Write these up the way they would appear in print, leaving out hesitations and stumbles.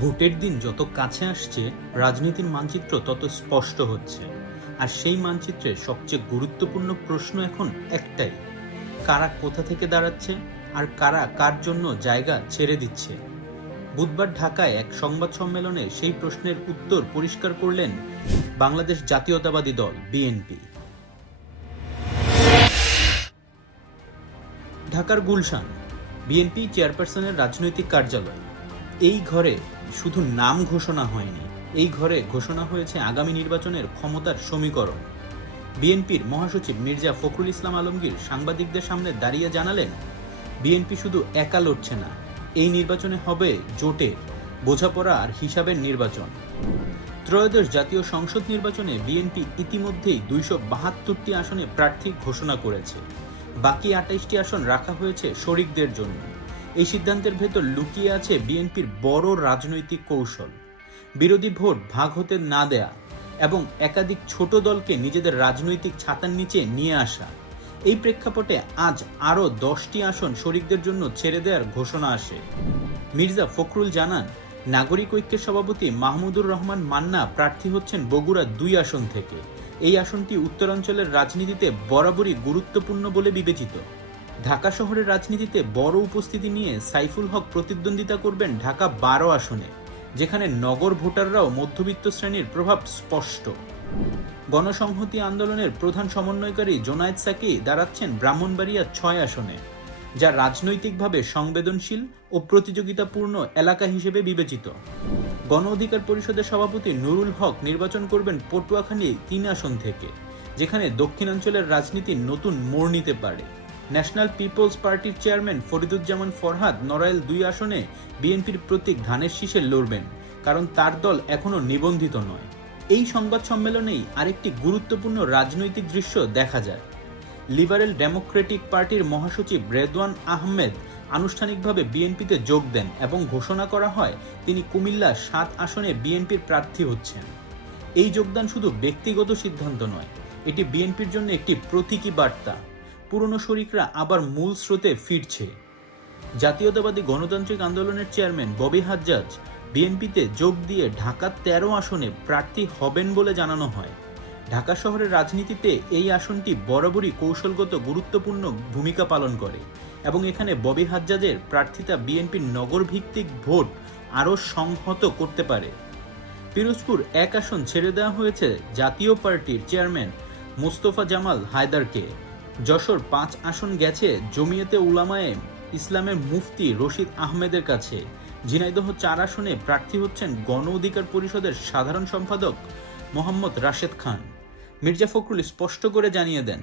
ভোটের দিন যত কাছে আসছে, রাজনীতির মানচিত্র তত স্পষ্ট হচ্ছে। আর সেই মানচিত্রে সবচেয়ে গুরুত্বপূর্ণ প্রশ্ন এখন একটাই: কারা কোথা থেকে দাঁড়াচ্ছে আর কারা কার জন্য জায়গা ছেড়ে দিচ্ছে। বুধবার ঢাকায় এক সংবাদ সম্মেলনে সেই প্রশ্নের উত্তর পরিষ্কার করলেন বাংলাদেশ জাতীয়তাবাদী দল বিএনপি। ঢাকার গুলশান বিএনপি চেয়ারপারসনের রাজনৈতিক কার্যালয়। এই ঘরে শুধু নাম ঘোষণা হয়নি, এই ঘরে ঘোষণা হয়েছে আগামী নির্বাচনের ক্ষমতার সমীকরণ। বিএনপির মহাসচিব মির্জা ফখরুল ইসলাম আলমগীর সাংবাদিকদের সামনে দাঁড়িয়ে জানালেন, বিএনপি শুধু একা লড়ছে না, এই নির্বাচনে হবে জোটের, বোঝাপড়া আর হিসাবের নির্বাচন। ত্রয়োদশ জাতীয় সংসদ নির্বাচনে বিএনপি ইতিমধ্যেই 272টি আসনে প্রার্থী ঘোষণা করেছে। বাকি 28টি আসন রাখা হয়েছে শরিকদের জন্য। এই সিদ্ধান্তের ভেতর লুকিয়ে আছে বিএনপির বড় রাজনৈতিক কৌশল: বিরোধী ভোট ভাগ হতে না দেয়া এবং একাধিক ছোট দলকে নিজেদের রাজনৈতিক ছাতার নিচে নিয়ে আসা। এই প্রেক্ষাপটে আজ আরও 10টি আসন শরিকদের জন্য ছেড়ে দেওয়ার ঘোষণা আসে। মির্জা ফখরুল জানান, নাগরিক ঐক্যের সভাপতি মাহমুদুর রহমান মান্না প্রার্থী হচ্ছেন বগুড়া 2 আসন থেকে। এই আসনটি উত্তরাঞ্চলের রাজনীতিতে বরাবরই গুরুত্বপূর্ণ বলে বিবেচিত। ঢাকা শহরের রাজনীতিতে বড় উপস্থিতি নিয়ে সাইফুল হক প্রতিদ্বন্দ্বিতা করবেন ঢাকা 12 আসনে, যেখানে নগর ভোটাররাও মধ্যবিত্ত শ্রেণীর প্রভাব স্পষ্ট। গণসংহতি আন্দোলনের প্রধান সমন্বয়কারী জোনায়েদ সাকি দাঁড়াচ্ছেন ব্রাহ্মণবাড়িয়া 6 আসনে, যা রাজনৈতিকভাবে সংবেদনশীল ও প্রতিযোগিতাপূর্ণ এলাকা হিসেবে বিবেচিত। গণ অধিকার পরিষদের সভাপতি নুরুল হক নির্বাচন করবেন পটুয়াখালী 3 আসন থেকে, যেখানে দক্ষিণাঞ্চলের রাজনীতি নতুন মোড় নিতে পারে। ন্যাশনাল পিপলস পার্টির চেয়ারম্যান ফরিদুজ্জামান ফরহাদ নড়াইল 2 আসনে বিএনপির প্রতীক ধানের শীষে লড়বেন, কারণ তার দল এখনো নিবন্ধিত নয়। এই সংবাদ সম্মেলনেই আরেকটি গুরুত্বপূর্ণ রাজনৈতিক দৃশ্য দেখা যায়। লিবারেল ডেমোক্রেটিক পার্টির মহাসচিব রেদওয়ান আহমেদ আনুষ্ঠানিকভাবে বিএনপিতে যোগ দেন এবং ঘোষণা করা হয় তিনি কুমিল্লা 7 আসনে বিএনপির প্রার্থী হচ্ছেন। এই যোগদান শুধু ব্যক্তিগত সিদ্ধান্ত নয়, এটি বিএনপির জন্য একটি প্রতীকী বার্তা। পুরনো শরিকরা আবার মূল স্রোতে ফিরছে। জাতীয়তাবাদী গণতান্ত্রিক আন্দোলনের চেয়ারম্যান ববি হাজ্জাজ বিএনপিতে যোগ দিয়ে ঢাকা 13 আসনে প্রার্থী হবেন বলে জানানো হয়। ঢাকা শহরের রাজনীতিতে এই আসনটি বরাবরই কৌশলগত গুরুত্বপূর্ণ ভূমিকা পালন করে এবং এখানে ববি হাজ্জাজের প্রার্থিতা বিএনপির নগর ভিত্তিক ভোট আরও সংহত করতে পারে। পিরোজপুর 1 আসন ছেড়ে দেওয়া হয়েছে জাতীয় পার্টির চেয়ারম্যান মোস্তফা জামাল হায়দারকে। যশোর 5 আসন গেছে জমিয়তে উলামায়ে ইসলামের মুফতি রশিদ আহমেদের কাছে। ঝিনাইদহ 4 আসনে প্রার্থী হচ্ছেন গণ অধিকার পরিষদের সাধারণ সম্পাদক মোহাম্মদ রাশেদ খান। মির্জা ফখরুল স্পষ্ট করে জানিয়ে দেন,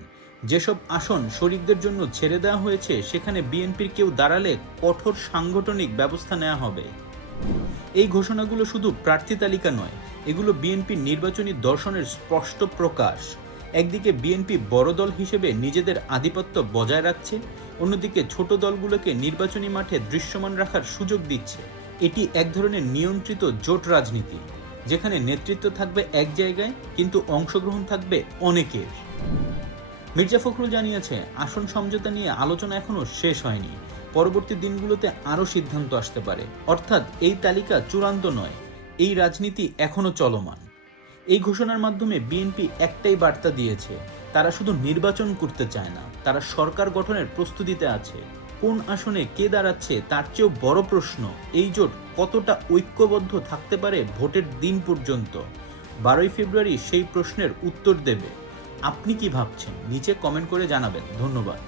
যেসব আসন শরিকদের জন্য ছেড়ে দেওয়া হয়েছে সেখানে বিএনপির কেউ দাঁড়ালে কঠোর সাংগঠনিক ব্যবস্থা নেওয়া হবে। এই ঘোষণাগুলো শুধু প্রার্থী তালিকা নয়, এগুলো বিএনপির নির্বাচনী দর্শনের স্পষ্ট প্রকাশ। একদিকে বিএনপি বড় দল হিসেবে নিজেদের আধিপত্য বজায় রাখছে, অন্যদিকে ছোট দলগুলোকে নির্বাচনী মাঠে দৃশ্যমান রাখার সুযোগ দিচ্ছে। এটি এক ধরনের নিয়ন্ত্রিত জোট রাজনীতি, যেখানে নেতৃত্ব থাকবে এক জায়গায় কিন্তু অংশগ্রহণ থাকবে অনেকের। মির্জা ফখরুল জানিয়েছে, আসন সমঝোতা নিয়ে আলোচনা এখনো শেষ হয়নি। পরবর্তী দিনগুলোতে আরও সিদ্ধান্ত আসতে পারে। অর্থাৎ এই তালিকা চূড়ান্ত নয়, এই রাজনীতি এখনো চলমান। এই ঘোষণার মাধ্যমে বিএনপি একটাই বার্তা দিয়েছে, তারা শুধু নির্বাচন করতে চায় না, তারা সরকার গঠনের প্রস্তুতিতে আছে। কোন আসনে কে দাঁড়াচ্ছে তার চেয়েও বড় প্রশ্ন, এই জোট কতটা ঐক্যবদ্ধ থাকতে পারে ভোটের দিন পর্যন্ত। 12ই ফেব্রুয়ারি সেই প্রশ্নের উত্তর দেবে। আপনি কি ভাবছেন? নিচে কমেন্ট করে জানাবেন। ধন্যবাদ।